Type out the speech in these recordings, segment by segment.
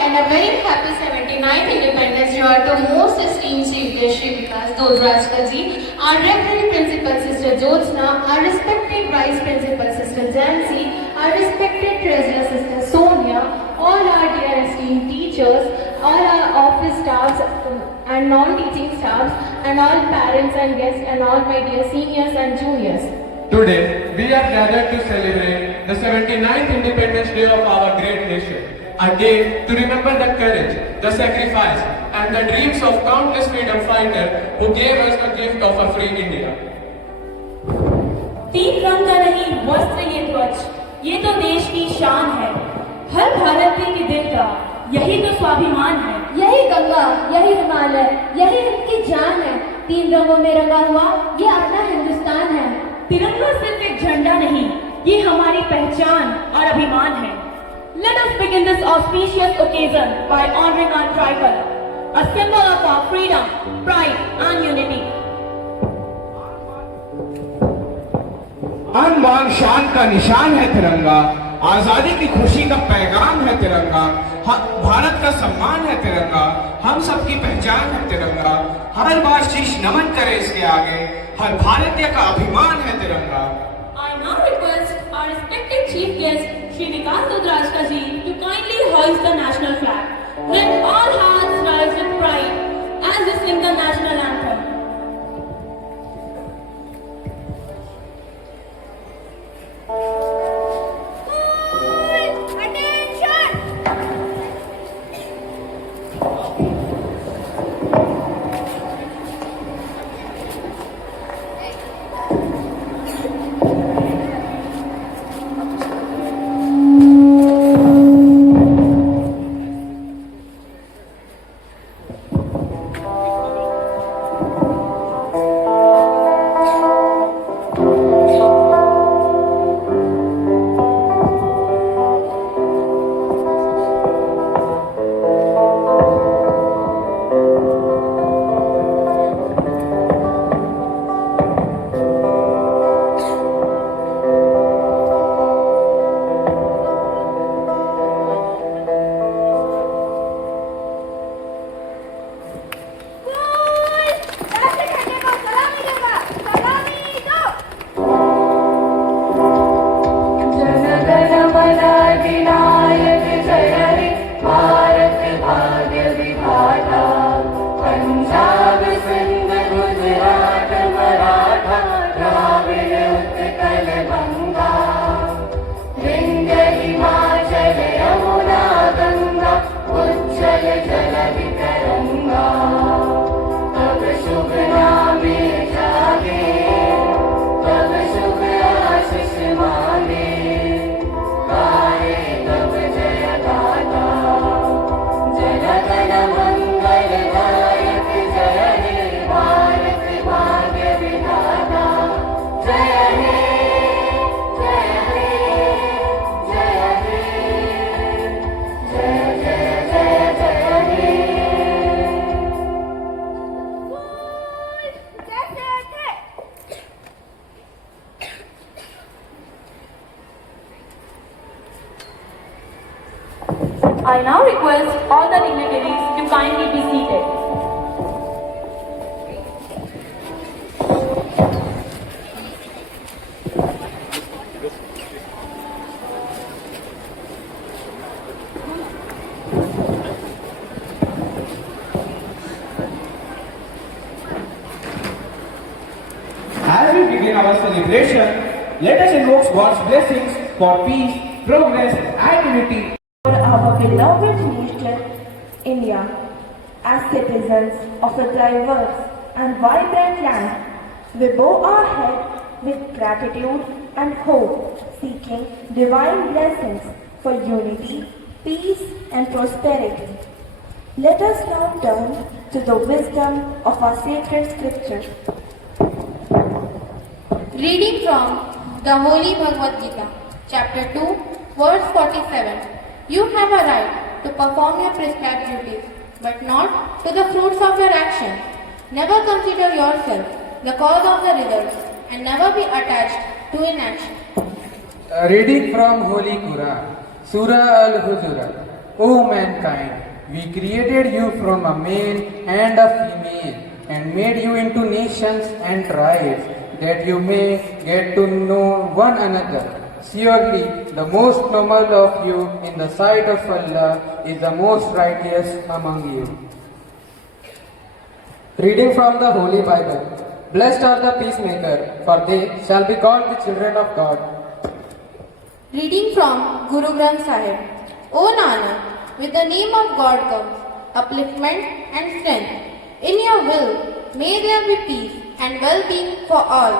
and a very happy 79th Independence Day to most esteemed Chief Guest Shri Vikas Dodhrajkaji, our Reverend Principal Sister Jyotsna, our respected Vice Principal Sister Jansi, our respected Treasurer Sister Sonia, all our dear esteemed teachers, all our office staffs and non-teaching staffs, and all parents and guests, and all my dear seniors and juniors. Today, we are gathered to celebrate the 79th Independence Day of our great nation. A day to remember the courage, the sacrifice, and the dreams of countless freedom fighters who gave us the gift of a free India. तीन रंग का नहीं वस्त्र ये ध्वज, ये तो देश की शान है। हर भारतीय के दिल का यही तो स्वाभिमान है। यही गंगा, यही हिमालय, यही इनकी जान है। तीन रंगों में रंगा हुआ ये अपना हिंदुस्तान है। तिरंगा सिर्फ एक झंडा नहीं, ये हमारी पहचान और अभिमान है। Let us begin this auspicious occasion by honoring our tricolor, a symbol of our freedom, pride and unity. आन बान शान का निशान है तिरंगा, आजादी की खुशी का पैगाम है तिरंगा, भारत का सम्मान है तिरंगा, हम सबकी पहचान है तिरंगा, हर बार शीश नमन करे इसके आगे, हर भारतीय का अभिमान है तिरंगा। I now request our respected chief guest Shri Vikas Dodhrajkaji to kindly hoist the national flag. Let all hearts rise with pride as we sing the national anthem. I now request all the dignitaries to kindly be seated. As we begin our celebration, let us invoke God's blessings for peace, progress, and unity. For our beloved nation, India, as citizens of a diverse and vibrant land, we bow our head with gratitude and hope, seeking divine blessings for unity, peace, and prosperity. Let us now turn to the wisdom of our sacred scriptures. Reading from the Holy Bhagavad Gita, chapter 2, verse 47. You have a right to perform your prescribed duties, but not to the fruits of your action. Never consider yourself the cause of the results, and never be attached to inaction. Reading from Holy Quran, Surah Al-Hujurat. O mankind, we created you from a male and a female and made you into nations and tribes that you may get to know one another. Surely the most noble of you in the sight of Allah is the most righteous among you. Reading from the Holy Bible. Blessed are the peacemakers, for they shall be called the children of God. Reading from Guru Granth Sahib. O Nanak, with the name of God comes upliftment and strength. In your will, may there be peace and well-being for all.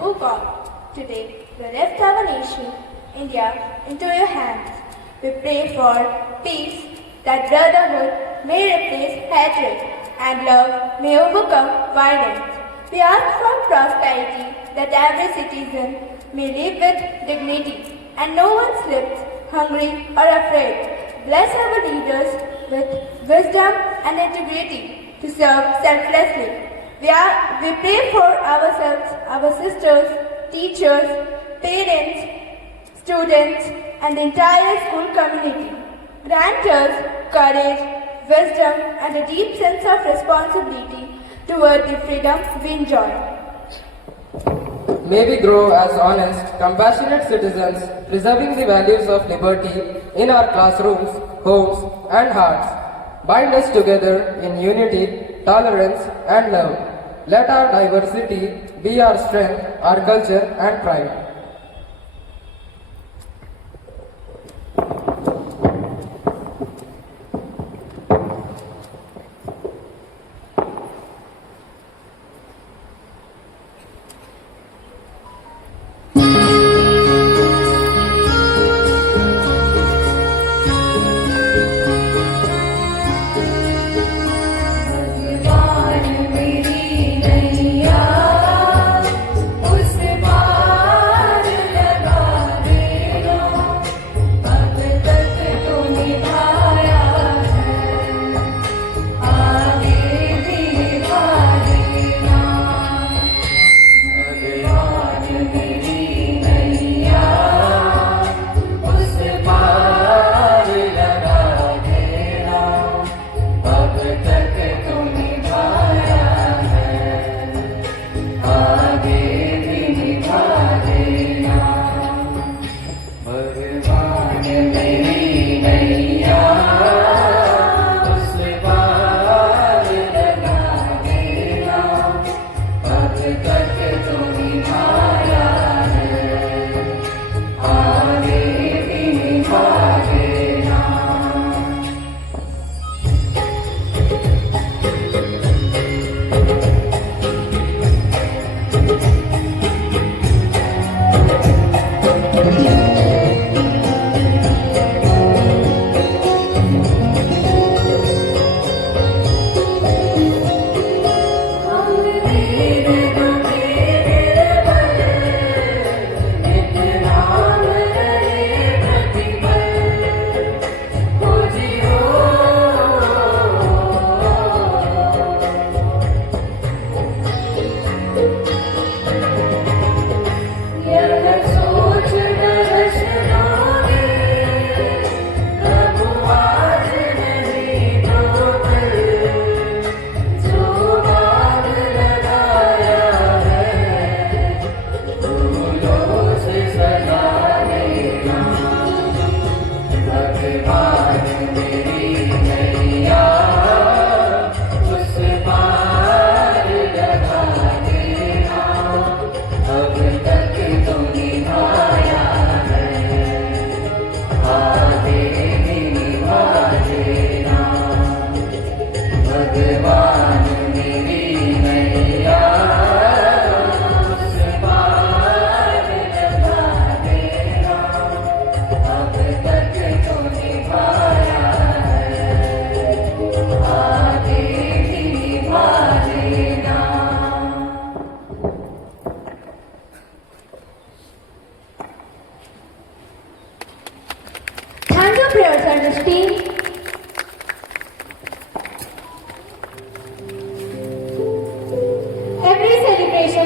O God, today we lift our nation, India, into your hands. We pray for peace, that brotherhood may replace hatred and love may overcome violence. We ask for prosperity, that every citizen may live with dignity and no one slips hungry or afraid. Bless our leaders with wisdom and integrity to serve selflessly. We pray for ourselves, our sisters, teachers, parents, students, and the entire school community. Grant us courage, wisdom, and a deep sense of responsibility toward the freedom we enjoy. May we grow as honest, compassionate citizens, preserving the values of liberty in our classrooms, homes, and hearts. Bind us together in unity, tolerance, and love. Let our diversity be our strength, our culture, and pride.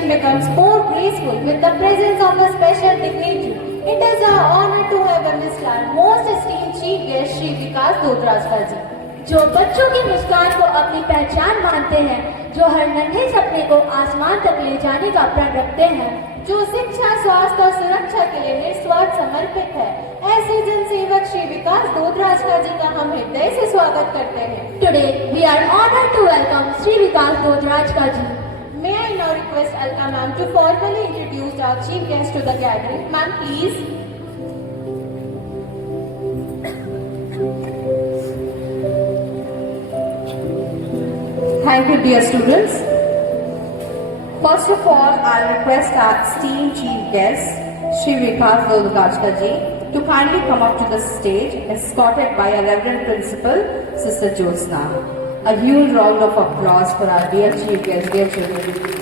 becomes more graceful with the presence of a special dignity. It is our honor to have a Miss Dodrajka जी, जो बच्चों की मुस्कान को अपनी पहचान मानते हैं, जो हर नन्हे सपने को आसमान तक ले जाने का प्रण रखते हैं, जो शिक्षा, स्वास्थ्य और सुरक्षा के लिए निस्वार्थ समर्पित है, ऐसे जनसेवक श्री विकास दोदराजका जी का हम हृदय से स्वागत करते हैं। Today we are honored to welcome Sri Vikas Dodrajka ji. May I now request Alka ma'am to formally introduce our chief guest to the gathering. Ma'am, please. Thank you, dear students. First of all, I request our esteemed chief guest, Shri Vikas Dodrajka ji, to kindly come up to the stage, escorted by our Reverend Principal, Sister Jyotsna. A huge round of applause for our dear chief guest, dear children.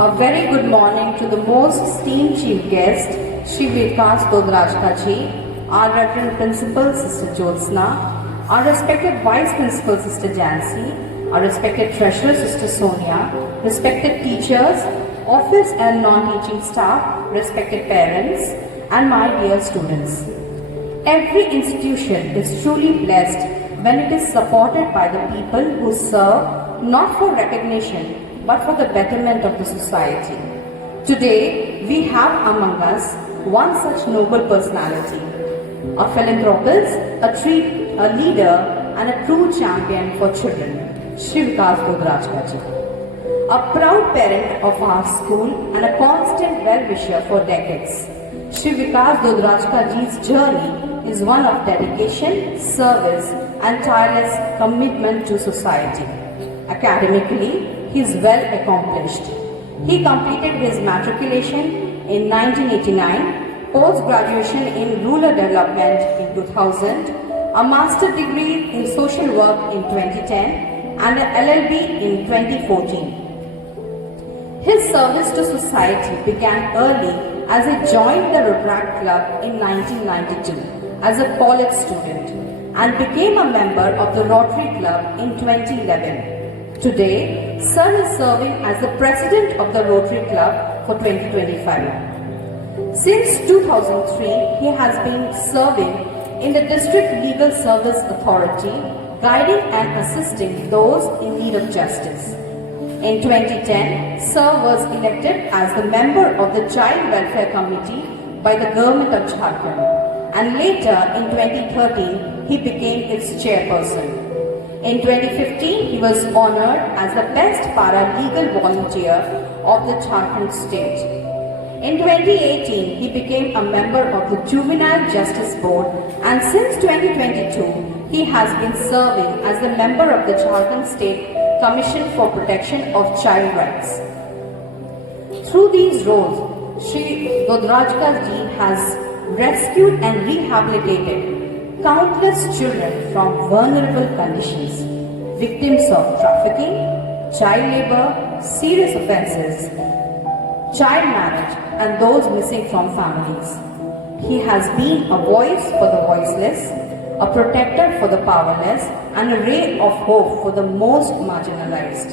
A very good morning to the most esteemed chief guest, Shri Vikas Dodrajka ji, our Reverend Principal, Sister Jyotsna, our respected Vice Principal, Sister Jancy, our respected Treasurer, Sister Sonia, respected teachers, office and non-teaching staff, respected parents, and my dear students. Every institution is truly blessed when it is supported by the people who serve not for recognition but for the betterment of the society. Today, we have among us one such noble personality, a philanthropist, a leader, and a true champion for children, Shri Vikas Dodrajka ji. A proud parent of our school and a constant well-wisher for decades, Shri Vikas Dodrajka ji's journey is one of dedication, service, and tireless commitment to society. Academically, he is well accomplished. He completed his matriculation in 1989, post-graduation in rural development in 2000, a master degree in social work in 2010, and an LLB in 2014. His service to society began early as he joined the Rotaract Club in 1992 as a college student and became a member of the Rotary Club in 2011. Today, Sir is serving as the President of the Rotary Club for 2025. Since 2003, he has been serving in the District Legal Service Authority, guiding and assisting those in need of justice. In 2010, Sir was elected as the member of the Child Welfare Committee by the Government of Jharkhand, and later in 2013, he became its chairperson. In 2015, he was honored as the best paralegal volunteer of the Jharkhand state. In 2018, he became a member of the Juvenile Justice Board, and since 2022, he has been serving as the member of the Jharkhand State Commission for Protection of Child Rights. Through these roles, Shri Dodrajka ji has rescued and rehabilitated countless children from vulnerable conditions, victims of trafficking, child labor, serious offences, child marriage, and those missing from families. He has been a voice for the voiceless, a protector for the powerless, and a ray of hope for the most marginalized.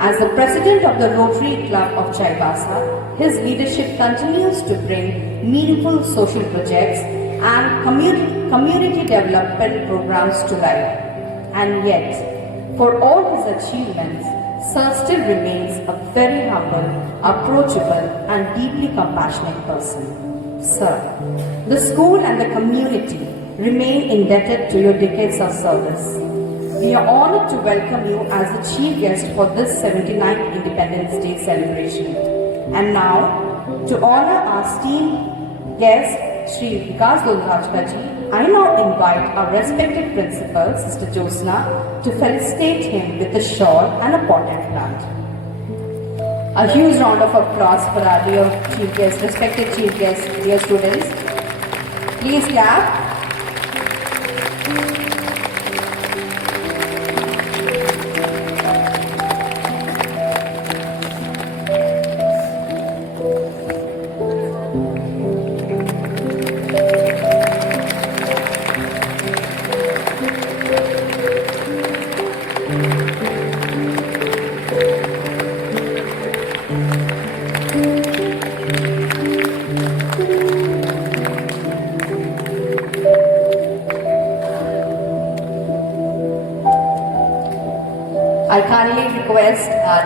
As the president of the Rotary Club of Chaibasa, his leadership continues to bring meaningful social projects and community development programs to life. And yet, for all his achievements, Sir still remains a very humble, approachable, and deeply compassionate person. Sir, the school and the community remain indebted to your decades of service. We are honored to welcome you as the chief guest for this 79th Independence Day celebration. And now, to honor our esteemed guest, Shri Vikas Dodrajka ji, I now invite our respected principal, Sister Jyotsna, to felicitate him with a shawl and a potted plant. A huge round of applause for our dear chief guest, respected chief guest, dear students. Please clap.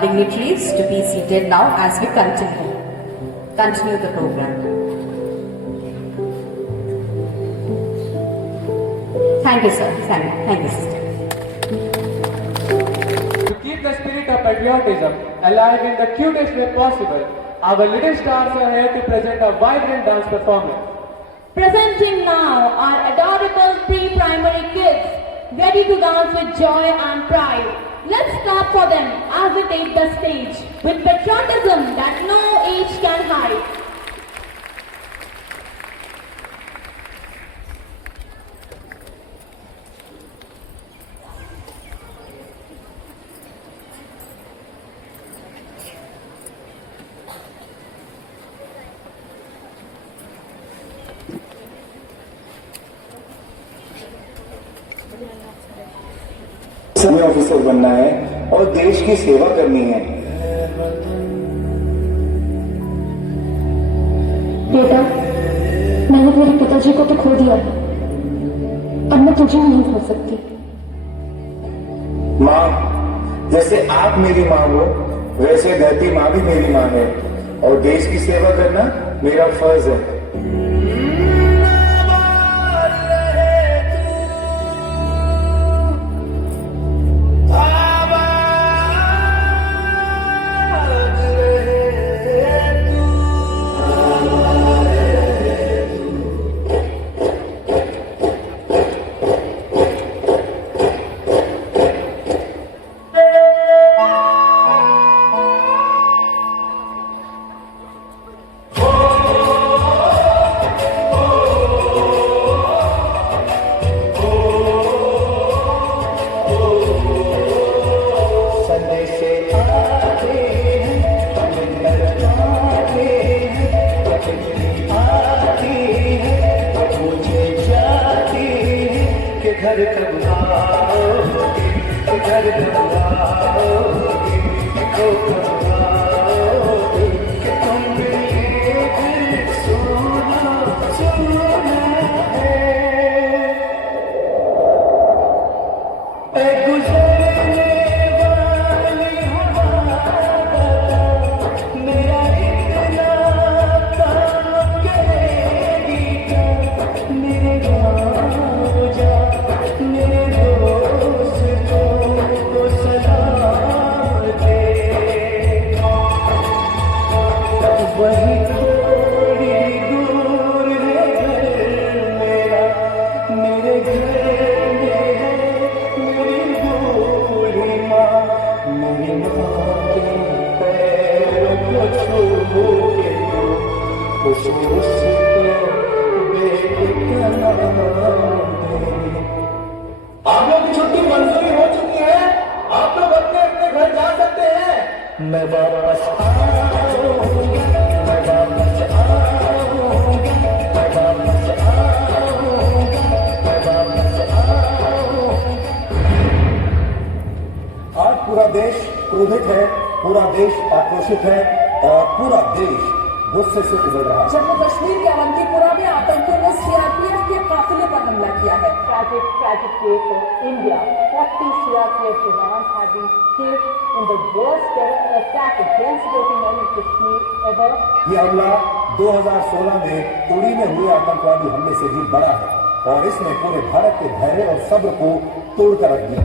dignitaries to be seated now as we continue the program. Thank you, sir. Thank you, sister. To keep the spirit of patriotism alive in the cutest way possible, our little stars are here to present a vibrant dance performance. Presenting now our adorable pre-primary kids, ready to dance with joy and pride. Let's clap for them as they take the stage with patriotism that no age can hide. सभी officer बनना है और देश की सेवा करनी है। बेटा, मैंने मेरे पिताजी को तो खो दिया, अब मैं तुझे नहीं खो सकती। माँ, जैसे आप मेरी माँ हो, वैसे धरती माँ भी मेरी माँ है और देश की सेवा करना मेरा फर्ज है। आप लोग की छुट्टी मंजूरी हो चुकी है, आप लोग अपने अपने घर जा सकते हैं। मैं वापस आऊंगा, मैं वापस आऊंगा, मैं वापस आऊंगा, मैं वापस आऊंगा। आज पूरा देश क्रोधित है, पूरा देश आक्रोशित है और पूरा देश गुस्से से उभर रहा है। जम्मू कश्मीर के अवंतीपुरा में आतंकियों ने सीआरपीएफ के काफिले पर हमला किया है। Tragic day for India. 40 CRPF jawans have been killed in the worst terror attack against the men in Kashmir ever. ये हमला 2016 में उड़ी में हुए आतंकवादी हमले से भी बड़ा है और इसने पूरे भारत के धैर्य और सब्र को तोड़कर रख दिया।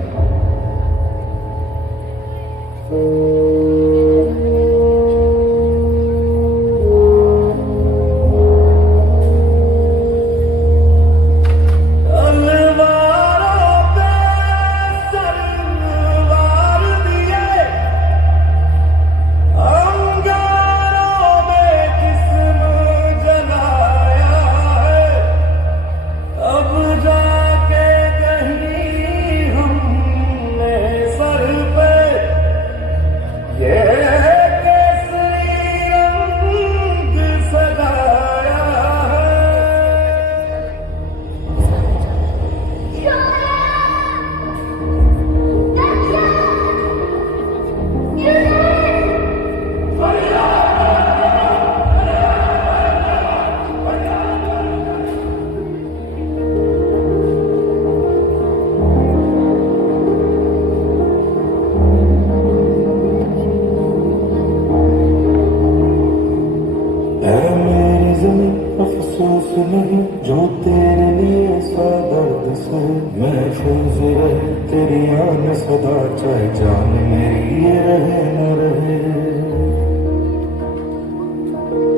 अफसोस नहीं जो तेरे लिए सौ दर्द से महफूज रहे तेरी आन सदा, चाहे जान मेरी ये रहे न रहे।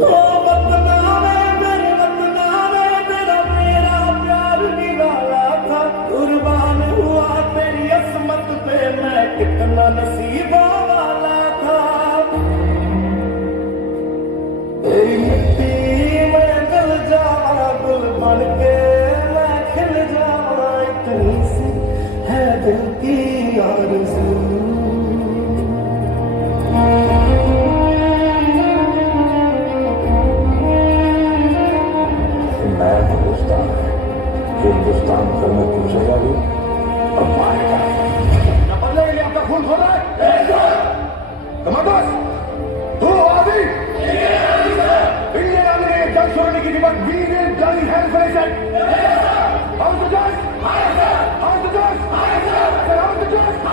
ओ वतनावे मेरे वतनावे, तेरा मेरा प्यार निराला था, कुर्बान हुआ तेरी असमत पे मैं कितना नसीबा वाला था। तेरी मिट्टी में गल जावा गुल बन के मैं खिल जावा, इतनी सी है दिल की आरज़ू। मैं हिंदुस्तान है, हिंदुस्तान पर मैं पूछेगा भी और मारेगा। क्या बदले के लिए आपका खून खोला है? कमांडोस, तू आदि इंडियन आर्मी ने जंग छोड़ने की demand we will join hands for it. How to just? How to just? How to just?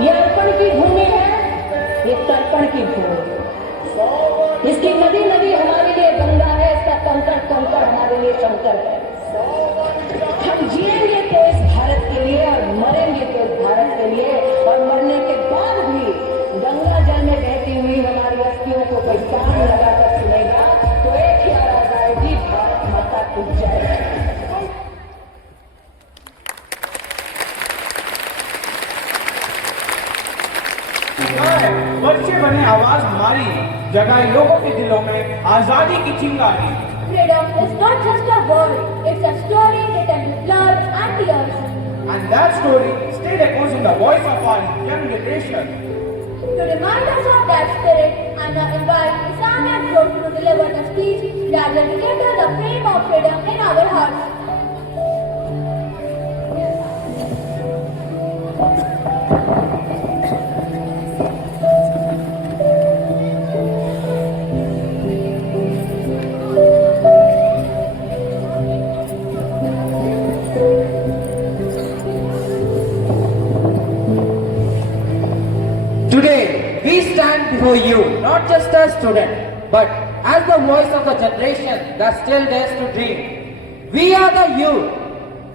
ये अर्पण की भूमि है, ये तर्पण की भूमि। इसकी नदी नदी हमारे लिए गंगा है, इसका कंकड़ कंकड़ हमारे लिए शंकर है। हम जिएंगे तो इस भारत के लिए और मरेंगे तो इस भारत के लिए, और मरने के बाद भी गंगा जल में बहती हुई हमारी अस्थियों को कोई कान लगाकर सुनेगा तो एक ही आवाज आएगी, भारत माता की जय। बच्चे बने आवाज हमारी, जगाए लोगों के दिलों में आजादी की चिंगारी। Freedom is not just a word, it's a story written with blood and tears. And that story still echoes in the voice of our young generation. To remind us of that spirit, I now invite Isam and Group to deliver the speech that will rekindle the flame of freedom in our hearts. Today, we stand before you not just as students, but as the voice of the generation that still dares to dream. We are the youth,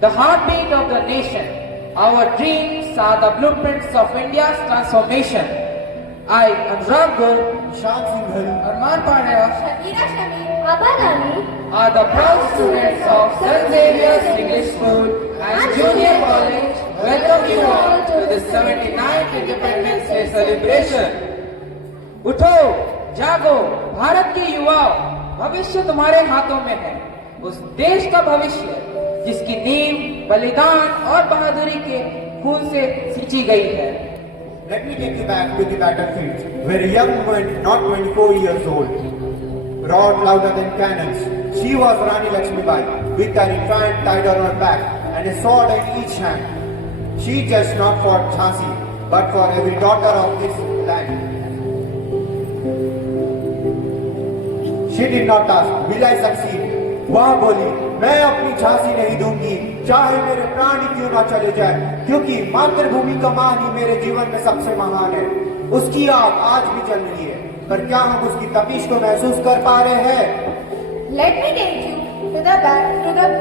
the heartbeat of the nation. Our dreams are the blueprints of India's transformation. I, Anurag Gur, Shan Singhal, Arman Pandya, Shakira Shami, Abba Nani, are the proud students of St. Xavier's English School and Junior College. Welcome you all to the 79th Independence Day celebration. उठो, जागो, भारत के युवाओं, भविष्य तुम्हारे हाथों में है। उस देश का भविष्य जिसकी नींव बलिदान और बहादुरी के खून से सींची गई है। Let me take you back to the battlefield, where young men, not 24 years old, roared louder than cannons. She was Rani Lakshmibai, with her infant tied on her back and a sword in each hand. She just not for Jhansi, but for every daughter of this land. She did not ask, will I succeed? वह बोली, मैं अपनी झांसी नहीं दूंगी, चाहे मेरे प्राण ही क्यों ना चले जाए, क्योंकि मातृभूमि का मान ही मेरे जीवन में सबसे महान है। उसकी आग आज भी जल रही है, पर क्या हम उसकी तपिश को महसूस कर पा रहे हैं? Let me take you to the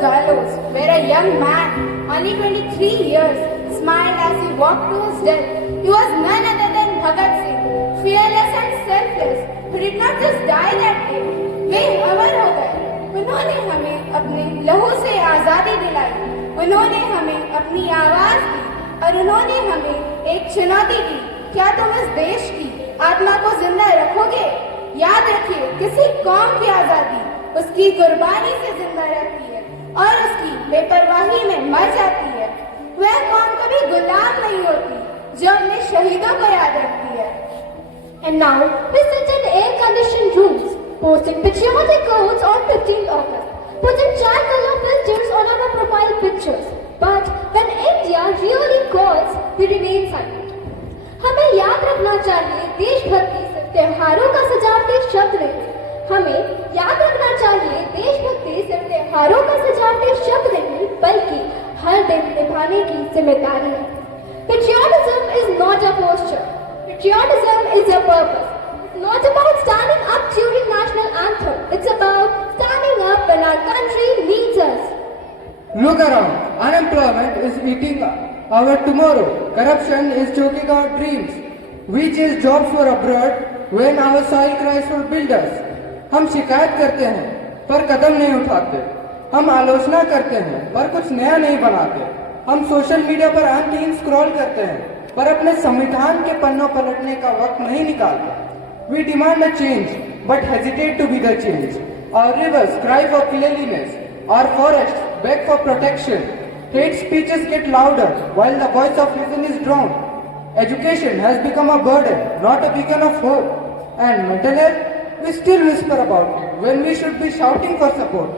gallows, where a young man, only 23 years, smiled as he walked to his death. He was none other than Bhagat Singh, fearless and selfless, who did not just die that day. वे अमर हो गए। उन्होंने हमें अपने लहू से आजादी दिलाई, उन्होंने हमें अपनी आवाज दी और उन्होंने हमें एक चुनौती दी। क्या तुम इस देश की आत्मा को जिंदा रखोगे? याद रखिए, किसी कौम की आजादी उसकी कुर्बानी से जिंदा रहती है और उसकी बेपरवाही में मर जाती है। वह कौम कभी गुलाम नहीं होती जो अपने शहीदों को याद रखती है। And now we sit in air-conditioned rooms, posting patriotic codes on 15th August, putting tricolor filters on our profile pictures. But when India really calls, we remain silent. हमें याद रखना चाहिए देशभक्ति सिर्फ त्योहारों का सजावटी शब्द नहीं। हमें याद रखना चाहिए देशभक्ति सिर्फ त्योहारों का सजावटी शब्द नहीं, बल्कि हर दिन निभाने की जिम्मेदारी है। Patriotism is not a posture. Patriotism is a purpose. It's not about standing up during national anthem. It's about standing up when our country needs us. Look around. Unemployment is eating our tomorrow. Corruption is choking our dreams. We chase jobs for abroad when our soil cries for builders. हम शिकायत करते हैं पर कदम नहीं उठाते। हम आलोचना करते हैं पर कुछ नया नहीं बनाते। हम सोशल मीडिया पर अंतहीन स्क्रॉल करते हैं पर अपने संविधान के पन्नों पलटने का वक्त नहीं निकालते। We demand a change but hesitate to be the change. Our rivers cry for cleanliness. Our forests beg for protection. Hate speeches get louder while the voice of reason is drowned. Education has become a burden, not a beacon of hope. And mental health, we still whisper about it when we should be shouting for support.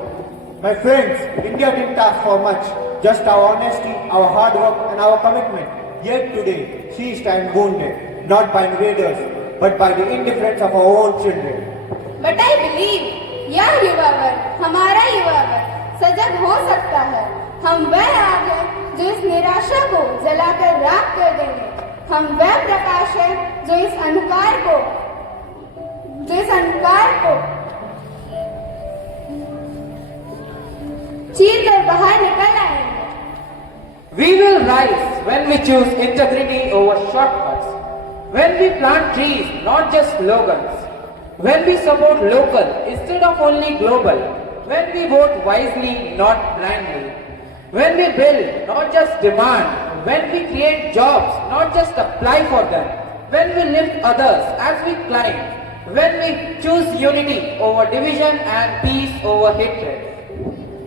My friends, India didn't ask for much, just our honesty, our hard work and our commitment. Yet today, she stands wounded, not by invaders, but by the indifference of our own children. But I believe यह युवा वर्ग, हमारा युवा वर्ग सजग हो सकता है। हम वह आग है जो इस निराशा को जलाकर राख कर देंगे। हम वह प्रकाश है जो इस अंधकार को चीर कर बाहर निकल आएंगे। We will rise when we choose integrity over shortcuts. When we plant trees, not just slogans. When we support local instead of only global. When we vote wisely, not blindly. When we build, not just demand. When we create jobs, not just apply for them. When we lift others as we climb. When we choose unity over division and peace over hatred.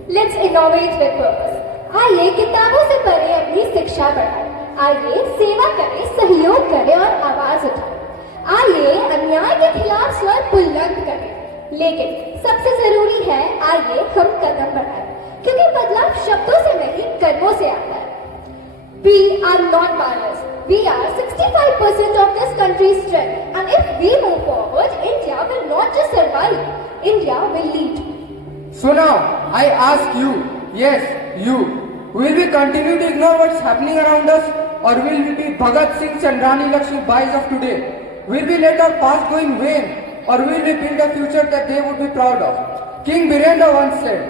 Let's innovate with purpose. आइए किताबों से पढ़ें, अपनी शिक्षा बढ़ाएं। आइए सेवा करें, सहयोग करें और आवाज उठाएं। आइए अन्याय के खिलाफ स्वर बुलंद करें। लेकिन सबसे जरूरी है, आइए हम कदम बढ़ाएं, क्योंकि बदलाव शब्दों से नहीं, कदमों से आता है। We are not biased. We are 65% of this country's strength, and if we move forward, India will not just survive, India will lead. So now, I ask you, yes, you, will we continue to ignore what's happening around us? Or will we be Bhagat Singhs and Rani Lakshmibais of today? Will we let our past go in vain? Or will we build a future that they would be proud of? King Birendra once said,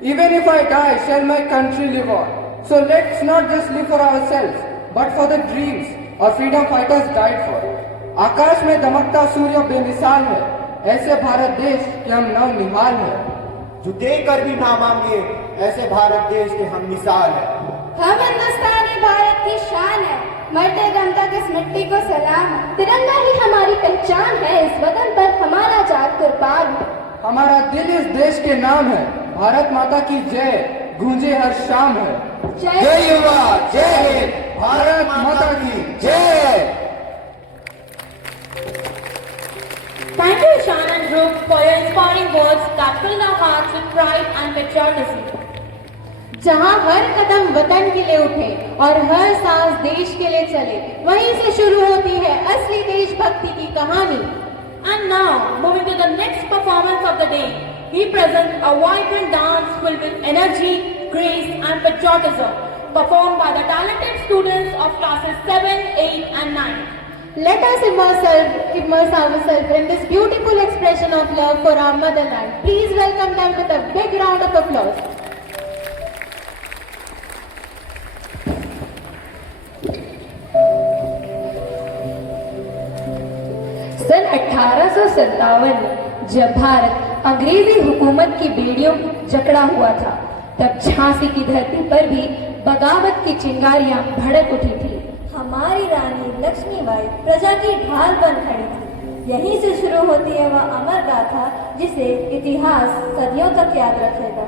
even if I die, shall my country live on. So let's not just live for ourselves, but for the dreams our freedom fighters died for. आकाश में दमकता सूर्य बेमिसाल है, ऐसे भारत देश के हम नव निहाल है। जो देकर भी ना मांगे, ऐसे भारत देश के हम मिसाल है। हम हिंदुस्तानी भारत की शान है, मरते दम तक इस मिट्टी को सलाम है। तिरंगा ही हमारी पहचान है, इस वतन पर हमारा जान कुर्बान है। हमारा दिल इस देश के नाम है, भारत माता की जय गूंजे हर शाम है। जय युवा, जय हिंद, भारत माता की जय। Thank you, Ishan and group, for your inspiring words that filled our hearts with pride and patriotism. जहाँ हर कदम वतन के लिए उठे और हर सांस देश के लिए चले, वहीं से शुरू होती है असली देशभक्ति की कहानी। And now, moving to the next performance of the day, we present a vibrant dance filled with energy, grace and patriotism, performed by the talented students of classes 7, 8 and 9. Let us immerse ourselves in this beautiful expression of love for our motherland. Please welcome them with a big round of applause. सन 1857 में जब भारत अंग्रेजी हुकूमत की बेड़ियों में जकड़ा हुआ था, तब झांसी की धरती पर भी बगावत की चिंगारियां भड़क उठी थी। हमारी रानी लक्ष्मीबाई प्रजा की ढाल बन खड़ी थी। यहीं से शुरू होती है वह अमर गाथा जिसे इतिहास सदियों तक याद रखेगा।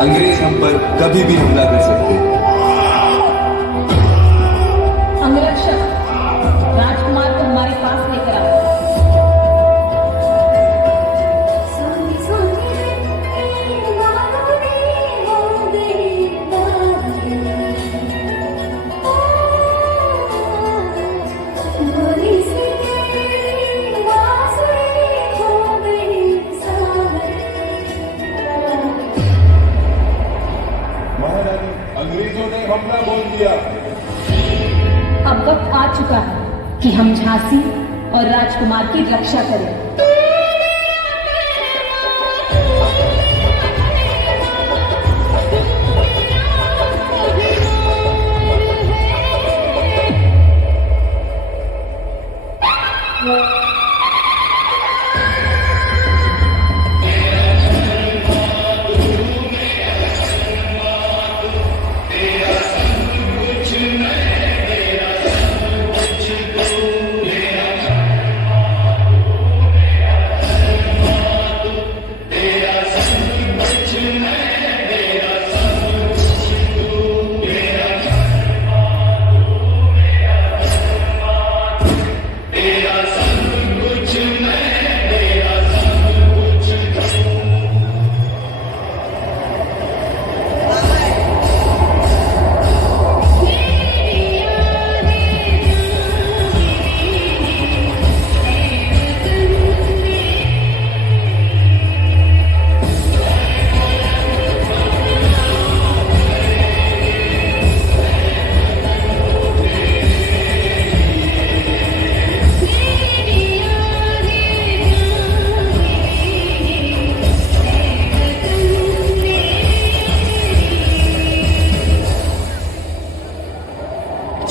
अंग्रेज हम पर कभी भी हमला कर सकते हैं। अंगरक्षक राजकुमार को हमारे पास लेकर आओ। अंग्रेजों ने हमला बोल दिया। अब वक्त आ चुका है कि हम झांसी और राजकुमार की रक्षा करें।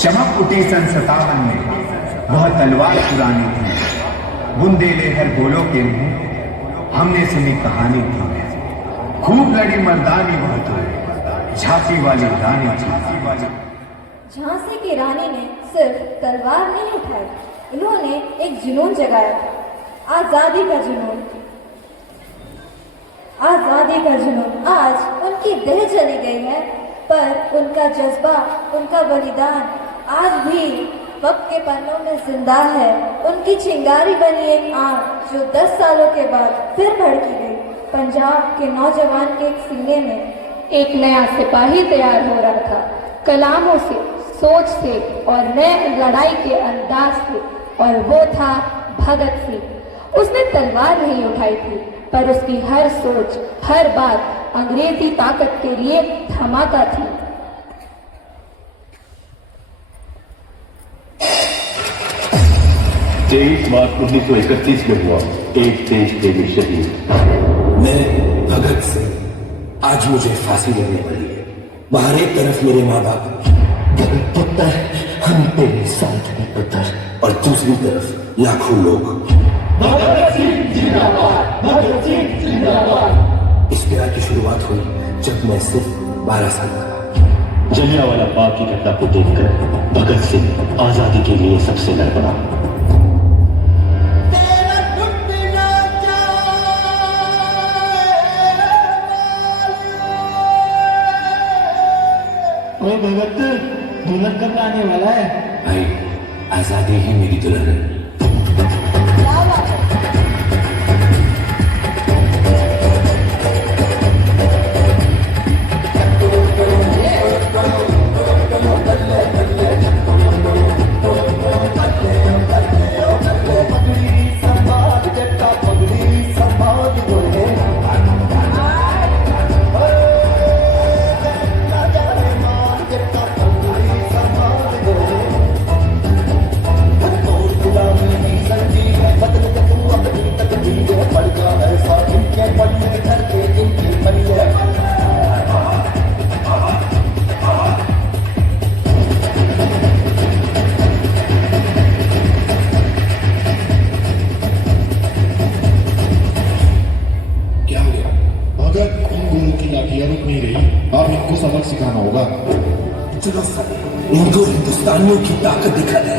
चमक उठी सन 57 में वह तलवार पुरानी थी। बुंदेले हर गोलों के मुंह हमने सुनी कहानी थी। खूब लड़ी मर्दानी वह तो झांसी वाली रानी थी। झांसी की रानी ने सिर्फ तलवार नहीं उठाई, उन्होंने एक जुनून जगाया था, आजादी का जुनून। आजादी का जुनून आज उनकी देह चली गई है, पर उनका जज्बा, उनका बलिदान आज भी वक्त के पन्नों में जिंदा है। उनकी चिंगारी बनी एक आग जो 10 सालों के बाद फिर भड़की गई। पंजाब के नौजवान के एक सीने में एक नया सिपाही तैयार हो रहा था, कलामों से, सोच से और नए लड़ाई के अंदाज से, और वो था भगत सिंह। उसने तलवार नहीं उठाई थी, पर उसकी हर सोच, हर बात अंग्रेजी ताकत के लिए धमाका थी। 23 मार्च 1931 में हुआ एक देश प्रेमी शहीद। मैं भगत सिंह, आज मुझे फांसी लेने पड़ी है। बाहर एक तरफ मेरे माँ बाप पुत्र, हम तेरे साथ में पुत्र, और दूसरी तरफ लाखों लोग। भगत सिंह जिंदाबाद, भगत सिंह जिंदाबाद। इस प्यार की शुरुआत हुई जब मैं सिर्फ 12 साल का था। जलियांवाला बाग की घटना को देखकर भगत सिंह आजादी के लिए सबसे लड़ पड़ा। ओए भगत, दुल्हन कब आने वाला है? भाई, आजादी ही मेरी दुल्हन है। सिखाना होगा। चलो सर, इन दो हिंदुस्तानियों की ताकत दिखा दे।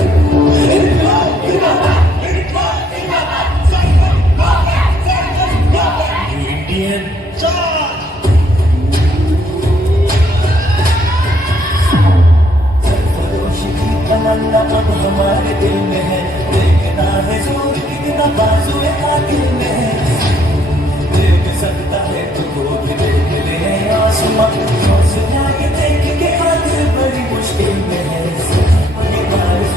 इंडियन तमन्ना अब हमारे दिल में है, देखना है जोर कितना बाजुए कातिल में है। देख सकता है तुझको भी देख ले आसमां, हौसला ये देख के खातिर बड़ी मुश्किल में है। ये बारिश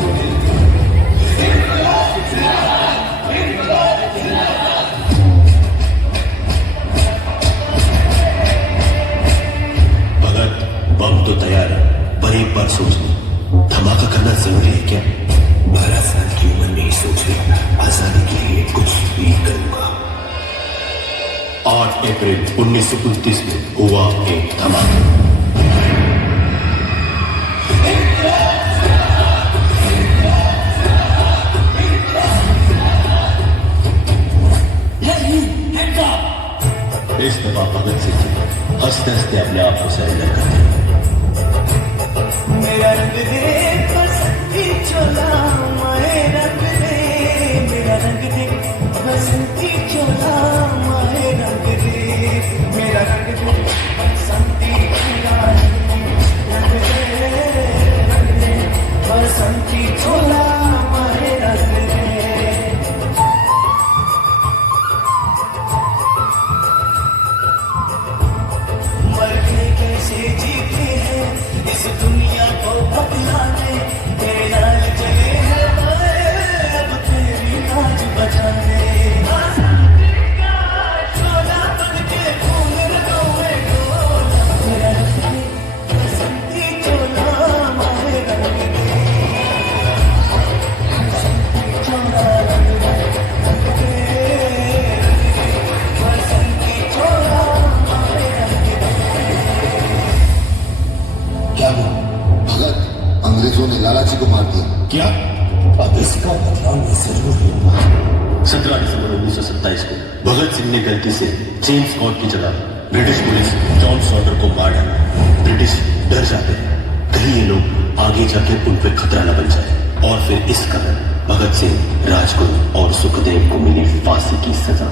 भगत, बम तो तैयार है, पर एक बार सोच ले, धमाका करना जरूरी है क्या? 12 साल की उम्र में ही सोच ले, आजादी के लिए कुछ भी करूंगा। 8 अप्रैल 1929 में हुआ एक धमाका। इस दफा भगत सिंह हंसते हंसते अपने आप को सरेंडर कर दिया। मेरा रंग दे बसंती चोला, माए रंग दे मेरा रंग दे बसंती चोला, माए रंग दे मेरा रंग दे बसंती चोला, रंग दे बसंती चोला, माए रंग दे। मर के कैसे जीते हैं इस दुनिया को बदलाने, तेरे नाल चले हैं अब तेरी नाच बजाने। चोला बन के खून रंगों गोला, मेरा रंग दे बसंती चोला, माए रंग दे बसंती चोला, रंग दे बसंती चोला, माए रंग दे। क्या हुआ भगत? अंग्रेजों ने लाला जी को मार दिया क्या? अब इसका बदला मैं जरूर लूंगा। 17 दिसंबर 1927 को भगत सिंह ने गलती से जेम्स स्कॉट की जगह ब्रिटिश पुलिस जॉन सॉल्डर को मार डाला। ब्रिटिश डर जाते हैं, कहीं ये लोग आगे जाके उन पर खतरा न बन जाए, और फिर इस कारण भगत सिंह, राजगुरु और सुखदेव को मिली फांसी की सजा।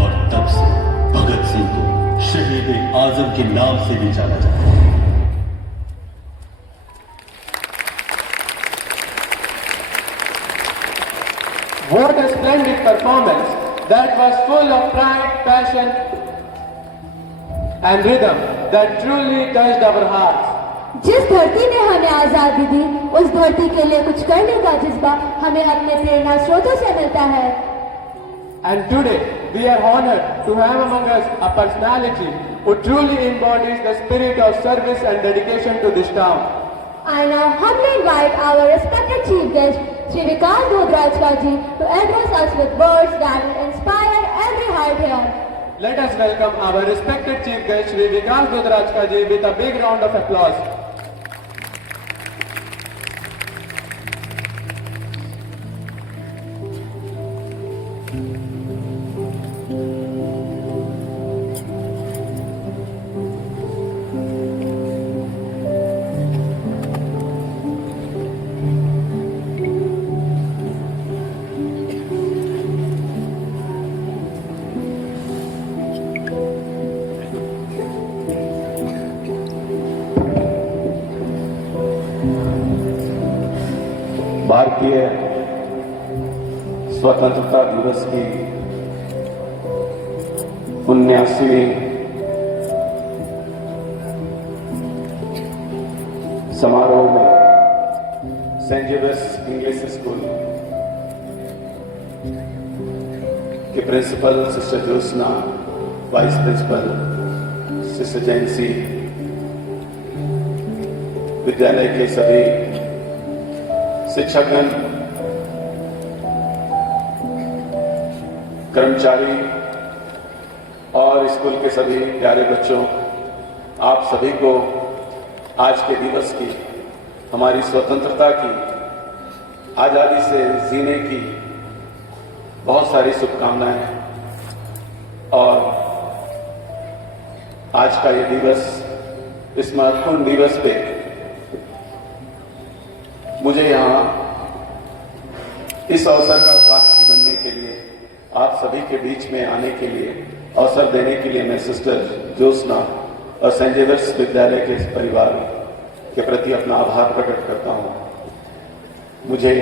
और तब से भगत सिंह को शहीद आजम के नाम से भी जाना जाता है। What a splendid performance that was full of pride, passion and rhythm that truly touched our hearts. जिस धरती ने हमें आजादी दी, उस धरती के लिए कुछ करने का जज्बा हमें अपने प्रेरणा स्रोतों से मिलता है। And today we are honored to have among us a personality who truly embodies the spirit of service and dedication to this town. I now humbly invite our respected chief guest, Sri Vikas Dhodrajka ji to address us with words that will inspire every heart here. Let us welcome our respected Chief Guest Shri Vikas Dhodrajka ji with a big round of applause. भारतीय स्वतंत्रता दिवस की 79वीं समारोह में Saint Xavier's English school के principal sister Jyotsna, vice principal sister Jancy, विद्यालय के सभी शिक्षकगण, कर्मचारी और स्कूल के सभी प्यारे बच्चों, आप सभी को आज के दिवस की, हमारी स्वतंत्रता की, आजादी से जीने की बहुत सारी शुभकामनाएं। और आज का ये दिवस, इस महत्वपूर्ण दिवस पे मुझे यहाँ इस अवसर का साक्षी बनने के लिए, आप सभी के बीच में आने के लिए अवसर देने के लिए मैं सिस्टर ज्योत्सना और सेंट जेवियर्स विद्यालय के परिवार के प्रति अपना आभार प्रकट करता हूँ। मुझे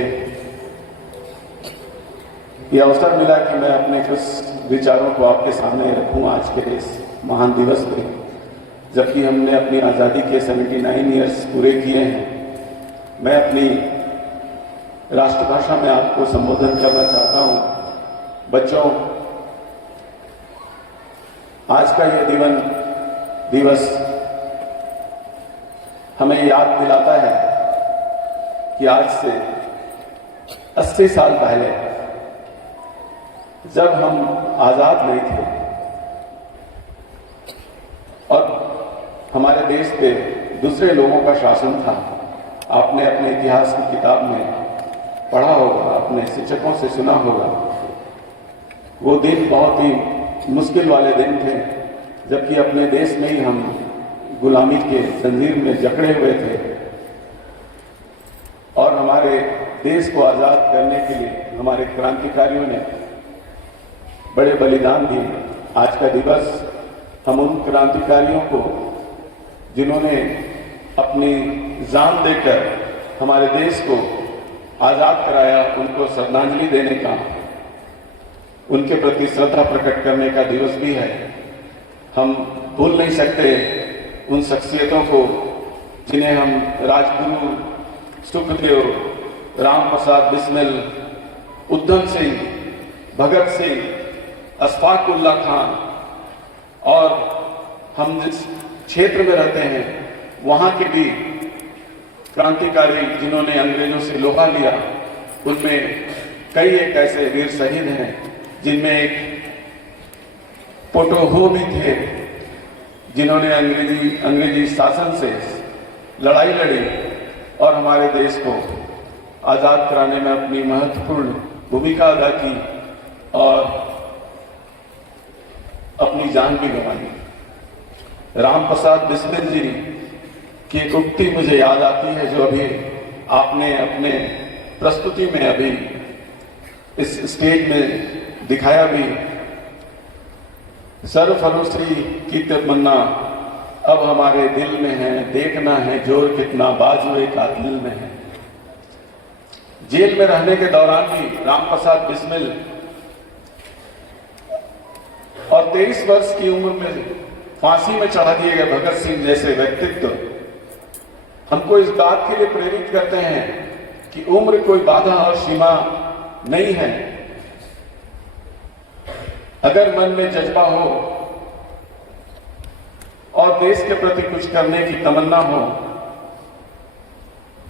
यह अवसर मिला कि मैं अपने कुछ विचारों को आपके सामने रखूँ आज के इस महान दिवस पे, जबकि हमने अपनी आज़ादी के 79 ईयर्स पूरे किए हैं। मैं अपनी राष्ट्रभाषा में आपको संबोधन करना चाहता हूं। बच्चों, आज का यह दिवस हमें याद दिलाता है कि आज से 80 साल पहले, जब हम आजाद नहीं थे और हमारे देश पे दूसरे लोगों का शासन था, आपने अपने इतिहास की किताब में पढ़ा होगा, अपने शिक्षकों से सुना होगा। वो दिन बहुत ही मुश्किल वाले दिन थे, जबकि अपने देश में ही हम गुलामी के जंजीर में जकड़े हुए थे और हमारे देश को आजाद करने के लिए हमारे क्रांतिकारियों ने बड़े बलिदान दिए। आज का दिवस हम उन क्रांतिकारियों को, जिन्होंने अपनी जान देकर हमारे देश को आजाद कराया, उनको श्रद्धांजलि देने का, उनके प्रति श्रद्धा प्रकट करने का दिवस भी है। हम भूल नहीं सकते उन शख्सियतों को जिन्हें हम राजगुरु सुखदेव, राम प्रसाद बिस्मिल, उधम सिंह, भगत सिंह, अशफाक उल्लाह खान, और हम जिस क्षेत्र में रहते हैं वहां के भी क्रांतिकारी जिन्होंने अंग्रेजों से लोहा लिया, उनमें कई एक ऐसे वीर शहीद हैं जिनमें एक पोटो हो भी थे, जिन्होंने अंग्रेजी शासन से लड़ाई लड़ी और हमारे देश को आजाद कराने में अपनी महत्वपूर्ण भूमिका अदा की और अपनी जान भी गंवाई। राम प्रसाद बिस्मिल जी की एक उक्ति मुझे याद आती है, जो अभी आपने अपने प्रस्तुति में अभी इस स्टेज में दिखाया भी। सरफरोशी की तमन्ना अब हमारे दिल में है, देखना है जोर कितना बाजुए का दिल में है। जेल में रहने के दौरान भी राम प्रसाद बिस्मिल और 23 वर्ष की उम्र में फांसी में चढ़ा दिए गए भगत सिंह जैसे व्यक्तित्व हमको इस बात के लिए प्रेरित करते हैं कि उम्र कोई बाधा और सीमा नहीं है। अगर मन में जज्बा हो और देश के प्रति कुछ करने की तमन्ना हो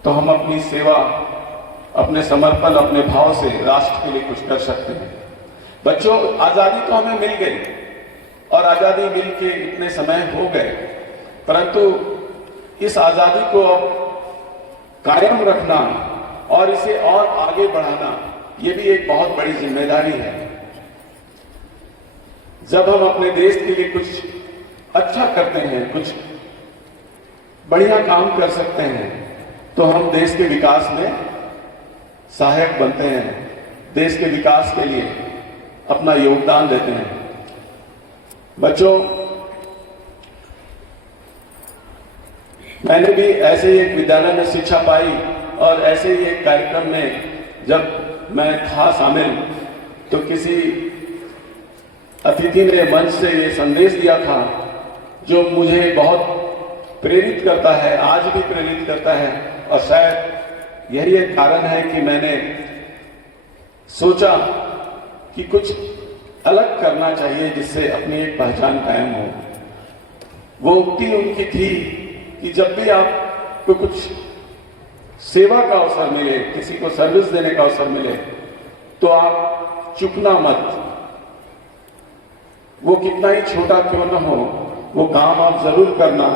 तो हम अपनी सेवा अपने समर्पण, अपने भाव से राष्ट्र के लिए कुछ कर सकते हैं। बच्चों, आजादी तो हमें मिल गई और आजादी मिल के इतने समय हो गए, परंतु इस आजादी को अब कायम रखना और इसे और आगे बढ़ाना, ये भी एक बहुत बड़ी जिम्मेदारी है। जब हम अपने देश के लिए कुछ अच्छा करते हैं, कुछ बढ़िया काम कर सकते हैं, तो हम देश के विकास में सहायक बनते हैं, देश के विकास के लिए अपना योगदान देते हैं। बच्चों, मैंने भी ऐसे ही एक विद्यालय में शिक्षा पाई और ऐसे ही एक कार्यक्रम में जब मैं था शामिल, तो किसी अतिथि ने मंच से ये संदेश दिया था जो मुझे बहुत प्रेरित करता है, आज भी प्रेरित करता है, और शायद यही एक कारण है कि मैंने सोचा कि कुछ अलग करना चाहिए जिससे अपनी एक पहचान कायम हो। वो उक्ति उनकी थी कि जब भी आपको कुछ सेवा का अवसर मिले, किसी को सर्विस देने का अवसर मिले, तो आप चुकना मत। वो कितना ही छोटा क्यों न हो, वो काम आप जरूर करना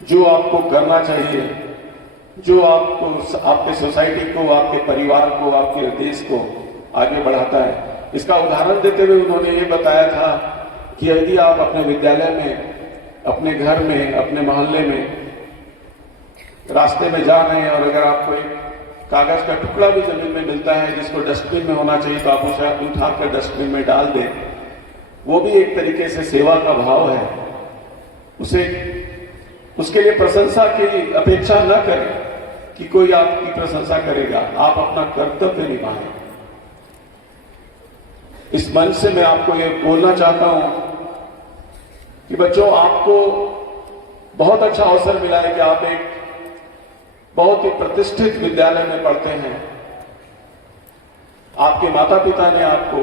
जो आपको करना चाहिए, जो आपको, आपके सोसाइटी को, आपके परिवार को, आपके देश को आगे बढ़ाता है। इसका उदाहरण देते हुए उन्होंने ये बताया था कि यदि आप अपने विद्यालय में, अपने घर में, अपने मोहल्ले में रास्ते में जा रहे हैं और अगर आपको एक कागज का टुकड़ा भी जमीन में मिलता है जिसको डस्टबिन में होना चाहिए, तो आप उसे उठाकर डस्टबिन में डाल दें। वो भी एक तरीके से सेवा का भाव है। उसे, उसके लिए प्रशंसा की अपेक्षा न करें कि कोई आपकी प्रशंसा करेगा, आप अपना कर्तव्य निभाएं। इस मंच से मैं आपको ये बोलना चाहता हूं कि बच्चों, आपको बहुत अच्छा अवसर मिला है कि आप एक बहुत ही प्रतिष्ठित विद्यालय में पढ़ते हैं। आपके माता पिता ने आपको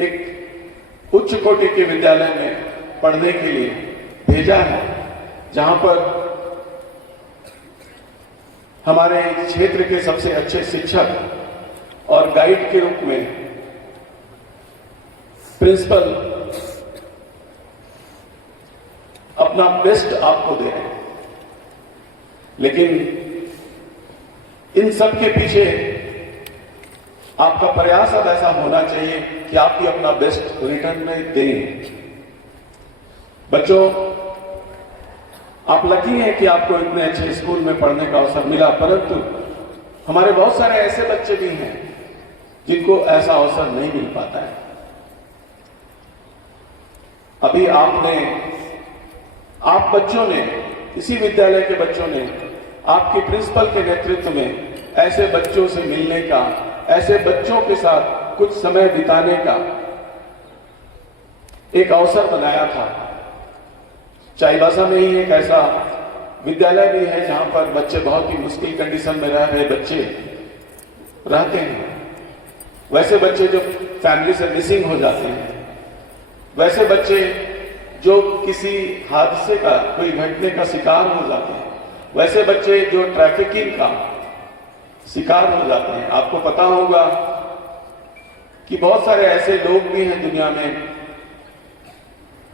एक उच्च कोटि के विद्यालय में पढ़ने के लिए भेजा है, जहां पर हमारे क्षेत्र के सबसे अच्छे शिक्षक और गाइड के रूप में प्रिंसिपल अपना बेस्ट आपको दे रहे हैं। लेकिन इन सब के पीछे आपका प्रयास अब ऐसा होना चाहिए कि आप भी अपना बेस्ट रिटर्न में दें। बच्चों, आप लकी हैं कि आपको इतने अच्छे स्कूल में पढ़ने का अवसर मिला, परंतु हमारे बहुत सारे ऐसे बच्चे भी हैं जिनको ऐसा अवसर नहीं मिल पाता है। अभी आप बच्चों ने, इसी विद्यालय के बच्चों ने आपके प्रिंसिपल के नेतृत्व में ऐसे बच्चों से मिलने का, ऐसे बच्चों के साथ कुछ समय बिताने का एक अवसर बनाया था। चाईबासा में ही एक ऐसा विद्यालय भी है जहां पर बच्चे बहुत ही मुश्किल कंडीशन में रह रहे बच्चे रहते हैं। वैसे बच्चे जो फैमिली से मिसिंग हो जाते हैं, वैसे बच्चे जो किसी हादसे का, कोई घटने का शिकार हो जाते हैं, वैसे बच्चे जो ट्रैफिकिंग का शिकार हो जाते हैं। आपको पता होगा कि बहुत सारे ऐसे लोग भी हैं दुनिया में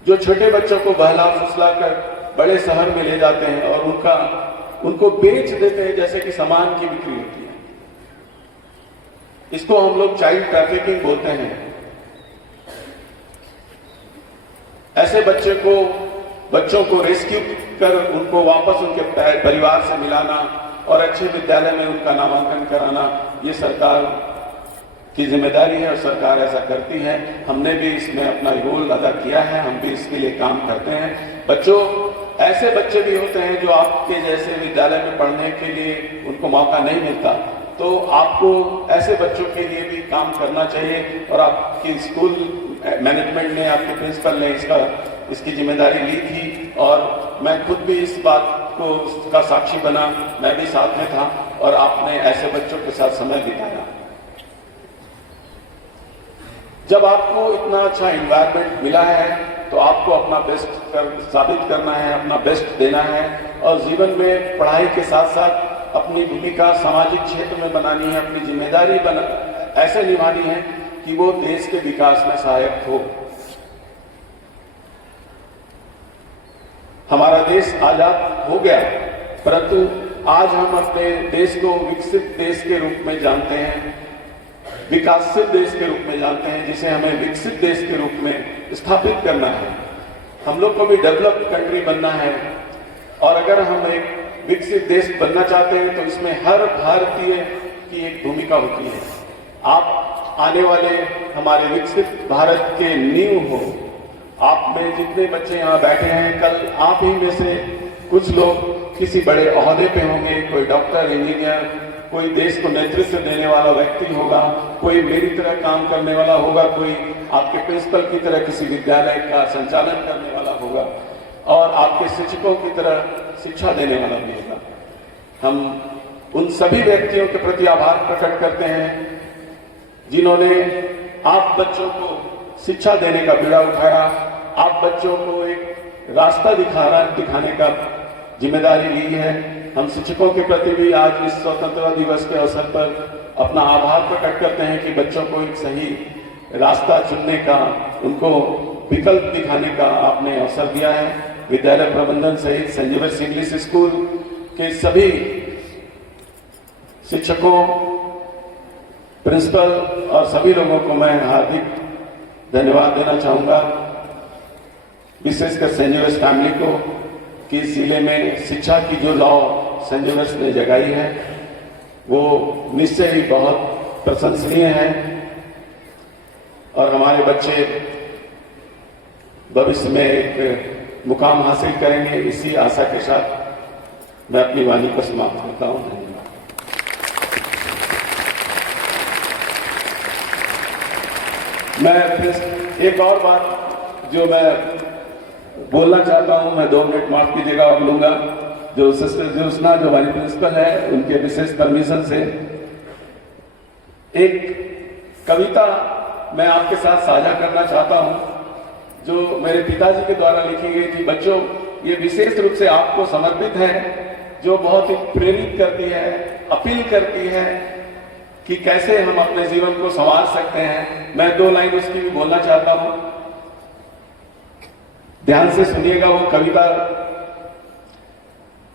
जो छोटे बच्चों को बहला फुसला कर बड़े शहर में ले जाते हैं और उनको बेच देते हैं जैसे कि सामान की बिक्री होती है। इसको हम लोग चाइल्ड ट्रैफिकिंग बोलते हैं। ऐसे बच्चों को रेस्क्यू कर उनको वापस उनके परिवार से मिलाना और अच्छे विद्यालय में उनका नामांकन कराना, ये सरकार की जिम्मेदारी है और सरकार ऐसा करती है। हमने भी इसमें अपना रोल अदा किया है, हम भी इसके लिए काम करते हैं। बच्चों, ऐसे बच्चे भी होते हैं जो आपके जैसे विद्यालय में पढ़ने के लिए उनको मौका नहीं मिलता, तो आपको ऐसे बच्चों के लिए भी काम करना चाहिए। और आपकी स्कूल मैनेजमेंट ने, आपके प्रिंसिपल ने इसकी जिम्मेदारी ली थी और मैं खुद भी इस बात को का साक्षी बना, मैं भी साथ में था और आपने ऐसे बच्चों के साथ समय बिताया। जब आपको इतना अच्छा एनवायरनमेंट मिला है तो आपको अपना बेस्ट साबित करना है, अपना बेस्ट देना है और जीवन में पढ़ाई के साथ साथ अपनी भूमिका सामाजिक क्षेत्र में बनानी है, अपनी जिम्मेदारी ऐसे निभानी है कि वो देश के विकास में सहायक हो। हमारा देश आजाद हो गया, परंतु आज हम अपने देश को विकसित देश के रूप में जानते हैं, विकासशील देश के रूप में जानते हैं, जिसे हमें विकसित देश के रूप में स्थापित करना है। हम लोग को भी डेवलप्ड कंट्री बनना है, और अगर हम एक विकसित देश बनना चाहते हैं तो इसमें हर भारतीय की एक भूमिका होती है। आप आने वाले हमारे विकसित भारत के नींव हो। आप में जितने बच्चे यहाँ बैठे हैं, कल आप ही में से कुछ लोग किसी बड़े ओहदे पे होंगे, कोई डॉक्टर, इंजीनियर, कोई देश को नेतृत्व देने वाला व्यक्ति होगा, कोई मेरी तरह काम करने वाला होगा, कोई आपके प्रिंसिपल की तरह किसी विद्यालय का संचालन करने वाला होगा, और आपके शिक्षकों की तरह शिक्षा देने वाला भी होगा। हम उन सभी व्यक्तियों के प्रति आभार प्रकट करते हैं जिन्होंने आप बच्चों को शिक्षा देने का बीड़ा उठाया, आप बच्चों को एक रास्ता दिखाने का जिम्मेदारी ली है। हम शिक्षकों के प्रति भी आज इस स्वतंत्रता दिवस के अवसर पर अपना आभार प्रकट करते हैं कि बच्चों को एक सही रास्ता चुनने का, उनको विकल्प दिखाने का आपने अवसर दिया है। विद्यालय प्रबंधन सहित सेंट जेवियर्स इंग्लिश स्कूल के सभी शिक्षकों, प्रिंसिपल और सभी लोगों को मैं हार्दिक धन्यवाद देना चाहूंगा, विशेषकर सेंट जेवियर्स फैमिली को, कि इस जिले में शिक्षा की जो लौ सेंट जेवियर्स ने जगाई है वो निश्चय ही बहुत प्रशंसनीय है, और हमारे बच्चे भविष्य में एक मुकाम हासिल करेंगे। इसी आशा के साथ मैं अपनी वाणी को समाप्त करता हूं। धन्यवाद। मैं फिर एक और बात जो मैं बोलना चाहता हूं, मैं 2 मिनट माफ कीजिएगा और लूंगा। जो सिस्टर ज्योत्सना जो हमारी प्रिंसिपल है, उनके विशेष परमिशन से एक कविता मैं आपके साथ साझा करना चाहता हूं, जो मेरे पिताजी के द्वारा लिखी गई थी। बच्चों, ये विशेष रूप से आपको समर्पित है, जो बहुत ही प्रेरित करती है, अपील करती है कि कैसे हम अपने जीवन को संवार सकते हैं। मैं 2 लाइन उसकी भी बोलना चाहता हूं, ध्यान से सुनिएगा। वो कविता,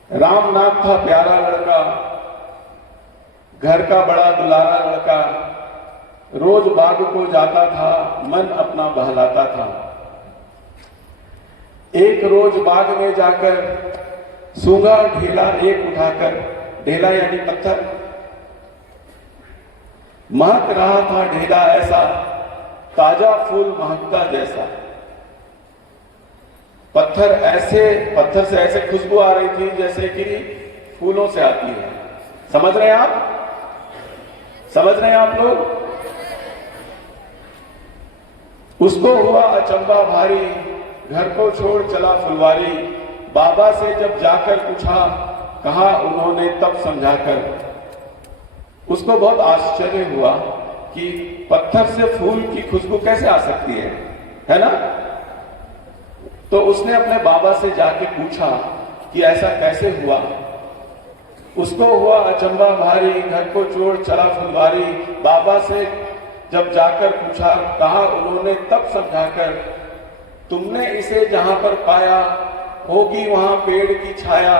रामनाथ था प्यारा लड़का, घर का बड़ा दुलारा लड़का, रोज बाग को जाता था, मन अपना बहलाता था। एक रोज बाग में जाकर सूंघा ढेला एक उठाकर, ढेला यानी पत्थर, महक रहा था ढेला ऐसा, ताजा फूल महकता जैसा। पत्थर से ऐसे खुशबू आ रही थी जैसे कि फूलों से आती है। समझ रहे हैं आप? समझ रहे हैं आप लोग? उसको हुआ अचंबा भारी, घर को छोड़ चला फुलवारी। बाबा से जब जाकर पूछा, कहा उन्होंने तब समझाकर। उसको बहुत आश्चर्य हुआ कि पत्थर से फूल की खुशबू कैसे आ सकती है ना? तो उसने अपने बाबा से जाके पूछा कि ऐसा कैसे हुआ। उसको हुआ अचंबा भारी, घर को छोड़ चला फुलवारी। बाबा से जब जाकर पूछा, कहा उन्होंने तब समझाकर, तुमने इसे जहां पर पाया, होगी वहां पेड़ की छाया।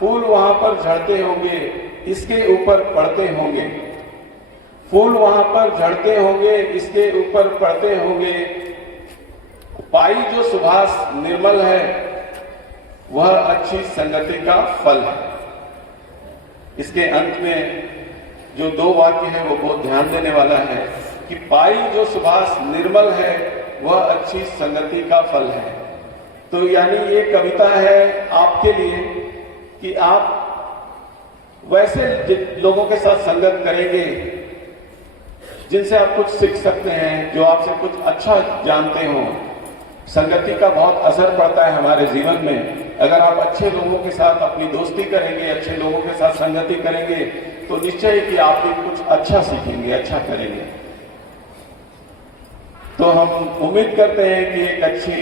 फूल वहां पर झड़ते होंगे, इसके ऊपर पड़ते होंगे। फूल वहां पर झड़ते होंगे, इसके ऊपर पड़ते होंगे। पाई जो सुभाष निर्मल है, वह अच्छी संगति का फल है। इसके अंत में जो 2 वाक्य है वो बहुत ध्यान देने वाला है कि पाई जो सुभाष निर्मल है, वह अच्छी संगति का फल है। तो यानी ये कविता है आपके लिए कि आप वैसे लोगों के साथ संगत करेंगे जिनसे आप कुछ सीख सकते हैं, जो आपसे कुछ अच्छा जानते हो। संगति का बहुत असर पड़ता है हमारे जीवन में। अगर आप अच्छे लोगों के साथ अपनी दोस्ती करेंगे, अच्छे लोगों के साथ संगति करेंगे, तो निश्चय कि आप भी कुछ अच्छा सीखेंगे, अच्छा करेंगे। तो हम उम्मीद करते हैं कि एक अच्छी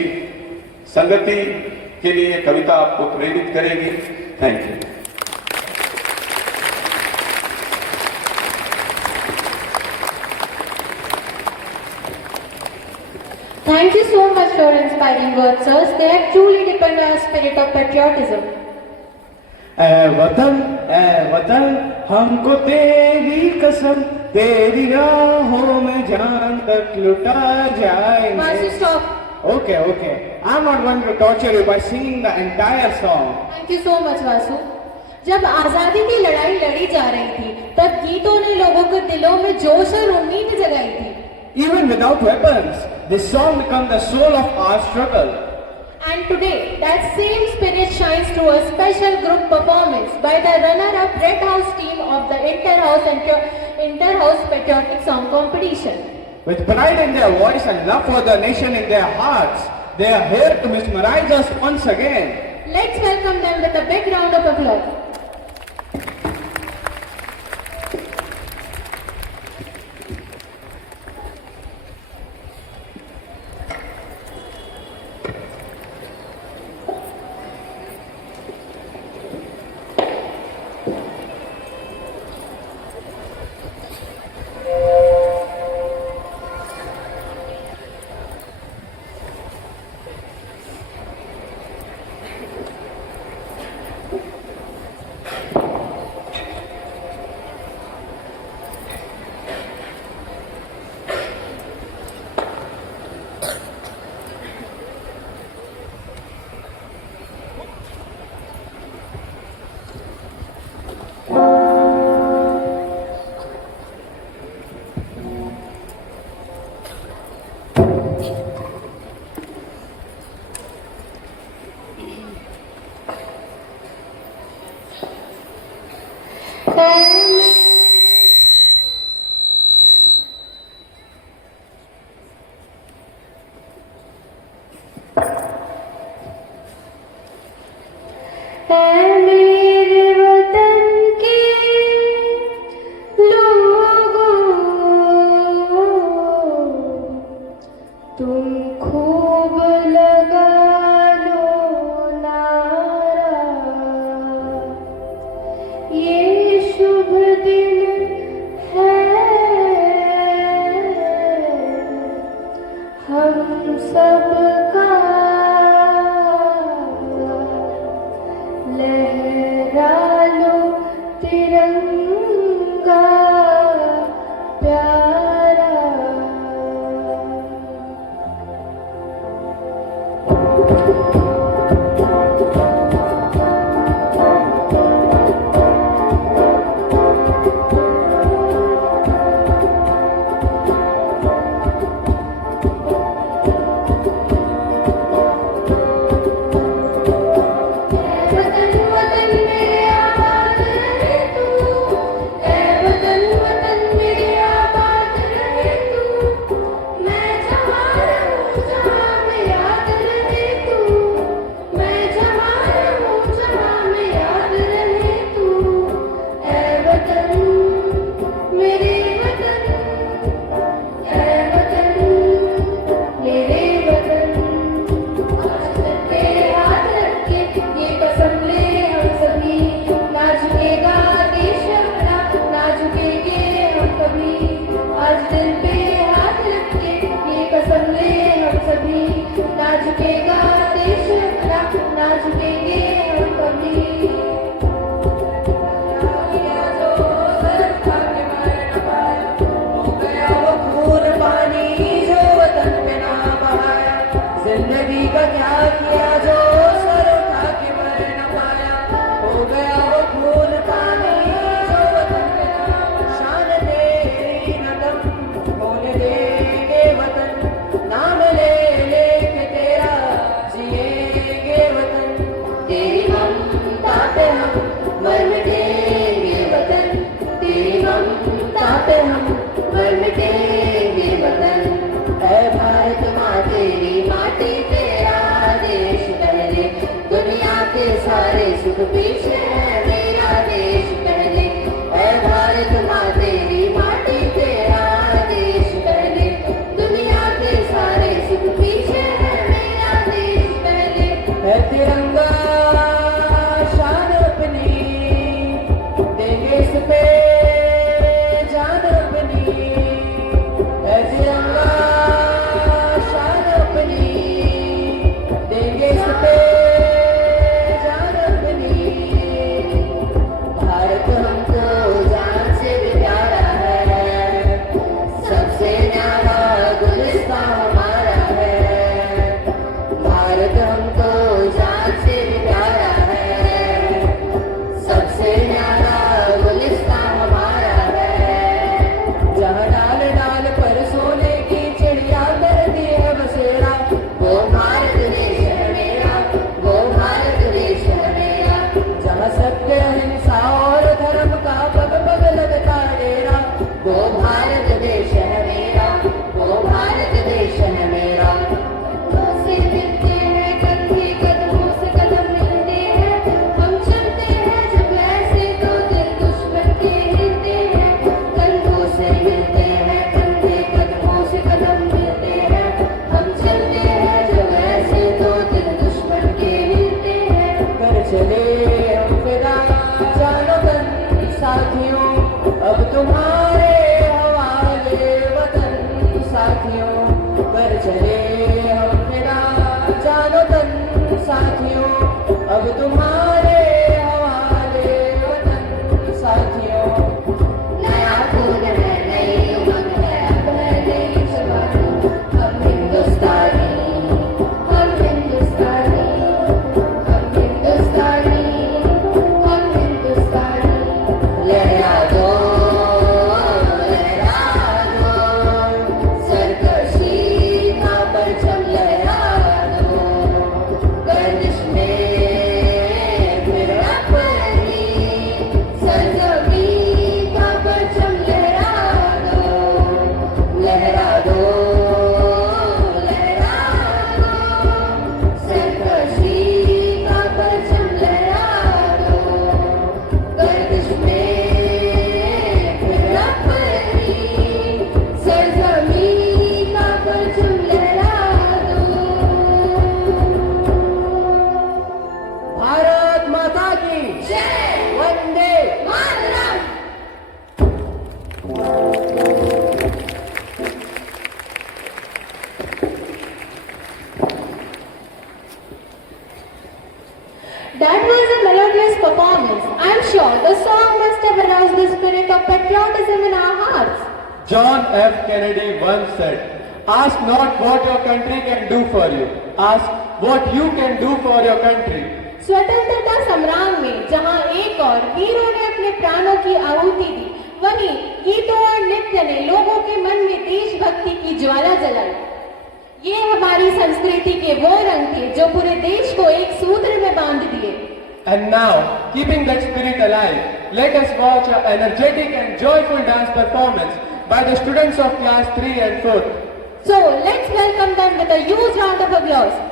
संगति के लिए कविता आपको प्रेरित करेगी। Thank you. Thank you so much for inspiring words, sirs. They have truly deepened our spirit of patriotism. ए वतन हमको तेरी कसम, तेरी राहों में जान तक लुटा जाएंगे. Vasu, stop. Okay, okay. I'm not going to torture you by singing the entire song. Thank you so much, Vasu. जब आजादी की लड़ाई लड़ी जा रही थी, तब गीतों ने लोगों के दिलों में जोश और उम्मीद जगाई थी. Even without weapons, this song became the soul of our struggle. And today, that same spirit shines through a special group performance by the runner-up Red House team of the Inter-House Patriotic Song Competition. With pride in their voice and love for the nation in their hearts, they are here to mesmerize us once again. Let's welcome them with a big round of applause. शान That was a melodious performance. I am sure the song must have aroused the spirit of patriotism in our hearts. John F. Kennedy once said, "Ask not what your country can do for you. Ask what you can do for your country." स्वतंत्रता संग्राम में जहां एक और वीरों ने अपने प्राणों की आहुति दी, वहीं गीतों और नृत्य ने लोगों के मन में देशभक्ति की ज्वाला जलाई। ये हमारी संस्कृति के वो रंग थे जो पूरे देश को एक सूत्र में बांध दिए। And now, keeping that spirit alive, let us watch an energetic and joyful dance performance by the students of class 3 and 4th. So let's welcome them with a huge round of applause.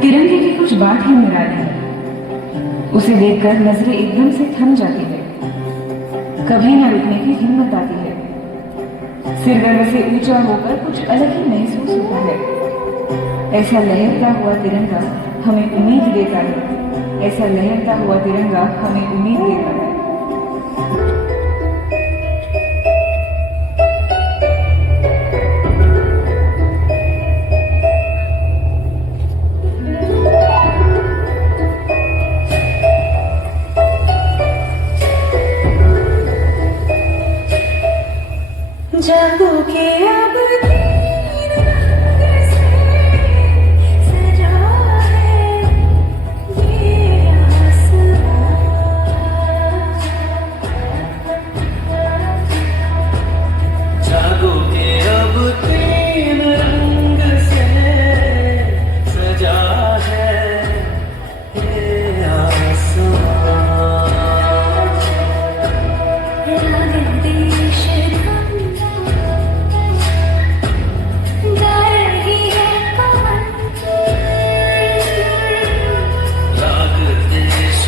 तिरंगे की कुछ बात ही निराली है। उसे देखकर नजरें एकदम से थम जाती है, कभी न रुकने की हिम्मत आती है। सिर गर्व से ऊंचा होकर कुछ अलग ही महसूस होता है। ऐसा लहरता हुआ तिरंगा हमें उम्मीद देता है। ऐसा लहरता हुआ तिरंगा हमें उम्मीद देता है। जागो के अब तीन रंग से सजा है ये आसमां। जागो के अब तीन रंग से सजा है ये आसमां। राग देश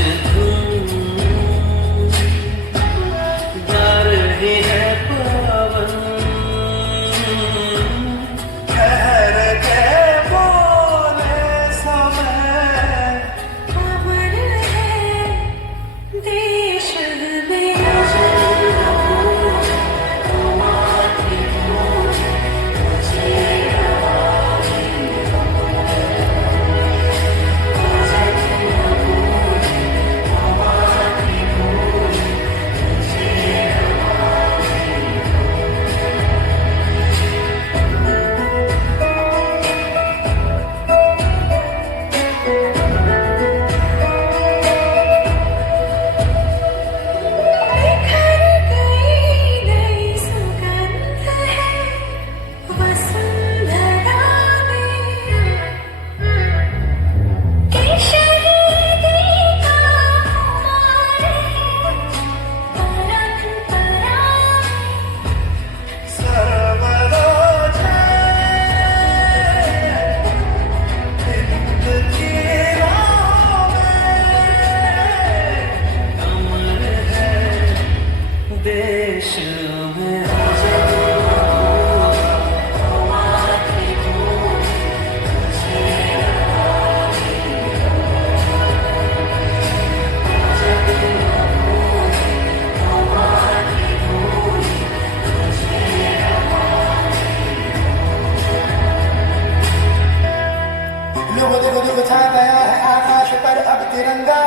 छा गया है आकाश पर अब तिरंगा,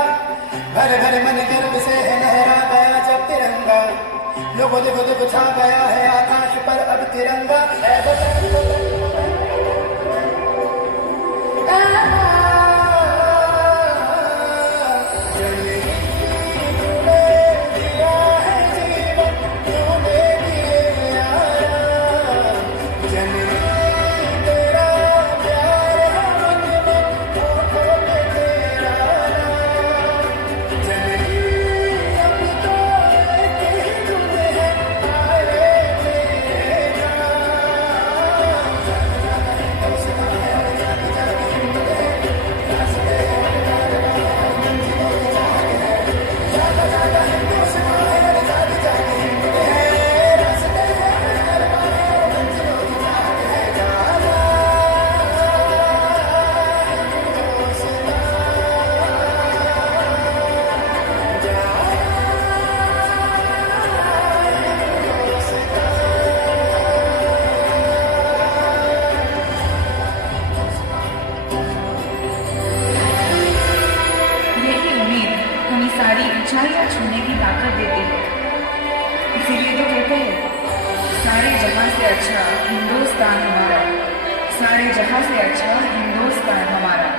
घर घर मन गर्व से है लहरा गया जब तिरंगा। लोगों देखो देखो छा गया है आकाश पर अब तिरंगा। हिंदुस्तान हमारा, सारे जहां से अच्छा हिंदुस्तान हमारा।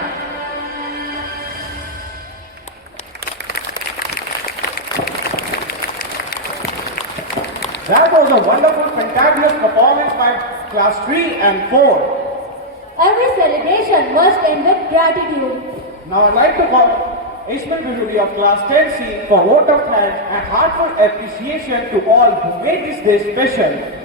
That was a wonderful, fantabulous performance by class 3 and 4. Every celebration must end with gratitude. Now I'd like to call Ismail Bijuli of class 10C for vote of thanks and heartfelt appreciation to all who made this day special.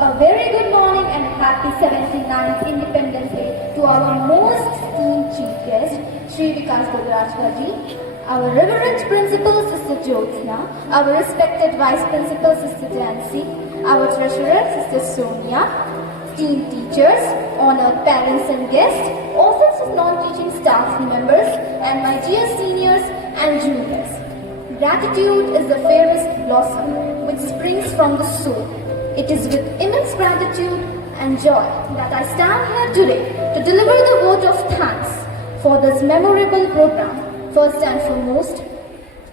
A very good morning and happy 79th Independence Day to our most esteemed chief guest, Shri Vikas Dodrajkaji, our reverend principal, Sister Jyotsna, our respected vice principal, Sister Jansi, our treasurer, Sister Sonia, esteemed teachers, honored parents and guests, office of non-teaching staff members, and my dear seniors and juniors. Gratitude is the fairest blossom which springs from the soul. It is with immense gratitude and joy that I stand here today to deliver the vote of thanks for this memorable program. First and foremost,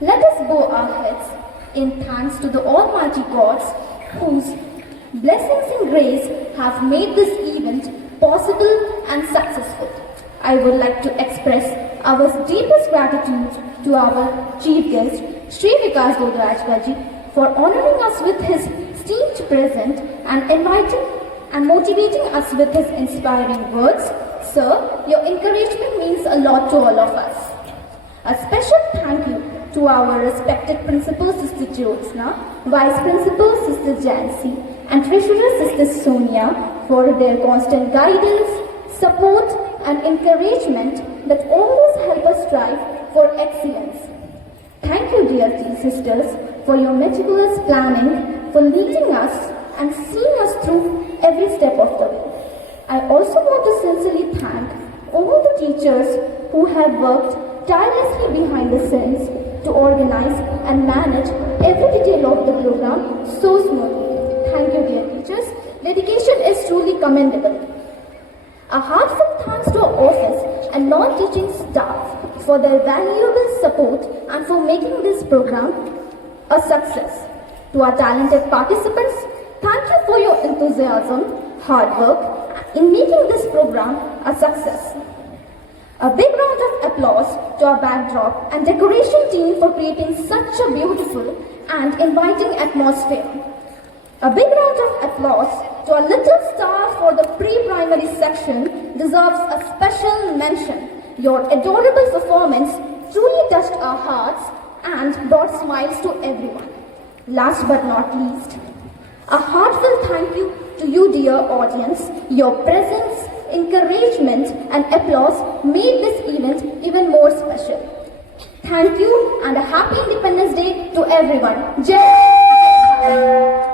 let us bow our heads in thanks to the Almighty Gods whose blessings and grace have made this event possible and successful. I would like to express our deepest gratitude to our chief guest, Shri Vikas Dodrajkaji, for honoring us with his esteemed presence and inviting and motivating us with his inspiring words. Sir, your encouragement means a lot to all of us. A special thank you to our respected principal, Sister Jyotsna, Vice Principal, Sister Jansi, and Treasurer, Sister Sonia, for their constant guidance, support, and encouragement that always help us strive for excellence. Thank you, dear tea sisters, for your meticulous planning, for leading us and seeing us through every step of the way. I also want to sincerely thank all the teachers who have worked tirelessly behind the scenes to organize and manage every detail of the program so smoothly. Thank you, dear teachers. Dedication is truly commendable. A heartfelt thanks to our office and non-teaching staff for their valuable support and for making this program a success. To our talented participants, thank you for your enthusiasm, hard work in making this program a success. A big round of applause to our backdrop and decoration team for creating such a beautiful and inviting atmosphere. A big round of applause to our little star for the pre-primary section deserves a special mention. Your adorable performance truly touched our hearts and brought smiles to everyone. Last but not least, a heartfelt thank you to you, dear audience. Your presence, encouragement and applause made this event even more special. Thank you and a happy Independence Day to everyone. Jai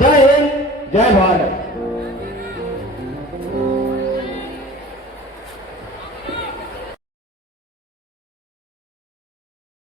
जय हिंद, जय भारत।